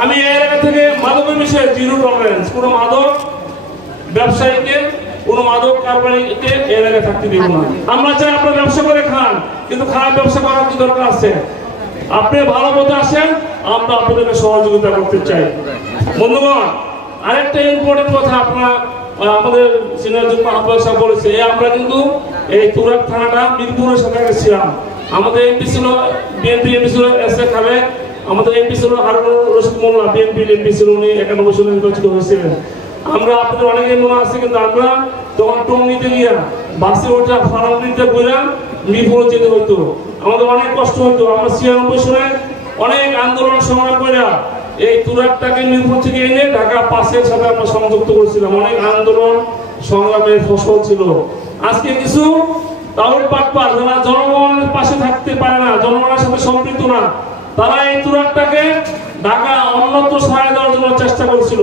আমি এই এলাকা থেকে মাদকের বিষয়ে জিরো টলারেন্স, কোনো মাদক ব্যবসায়ীকে, কোনো মাদক কারবারিকে এই এলাকায় থাকতে দিব না। আমরা চাই আপনারা ব্যবসা করে খান, কিন্তু খারাপ ব্যবসা করার কি দরকার আছে? আপনি ভালো পথে আসেন, আমরা আপনাদেরকে সহযোগিতা করতে চাই। বন্ধুগণ, আরেকটা ইম্পর্টেন্ট কথা আপনারা আমাদের সিনিয়র যুগ্ম আহ্বায়ক সাহেব বলেছে, আমরা কিন্তু এই তুরাগ থানাটা মিরপুরের সাথে ছিলাম। আমাদের এমপি ছিল, বিএনপি এমপি ছিল এস.এ. খালেদ, আমাদের এমপি ছিল হারুনুর রশিদ মোল্লা, বিএনপির এমপি ছিল, উনি 91 সালে নির্বাচিত হয়েছিলেন। আমরা আপনাদের অনেকেই মনে আছে, কিন্তু আমরা তখন টঙ্গিতে গিয়া বাসে ওঠা ফার্মালিতে বললাম মিরপুরে যেতে হইতো, আমাদের অনেক কষ্ট হইতো। আমরা 96 সালে অনেক আন্দোলন সংগ্রাম করে এই তুরাগটাকে মিরপুর থেকে এনে ঢাকা পাসের সাথে আমরা সংযুক্ত করেছিলাম। অনেক আন্দোলন সংগ্রামের ফসল ছিল। আজকে কিছু তাহলে পাটপার যারা জনগণের পাশে থাকতে পারে না, জনগণের সাথে সম্পৃক্ত না, তারা এই তুরাগটাকে ঢাকা অন্যত্র সহায় দেওয়ার জন্য চেষ্টা করছিল।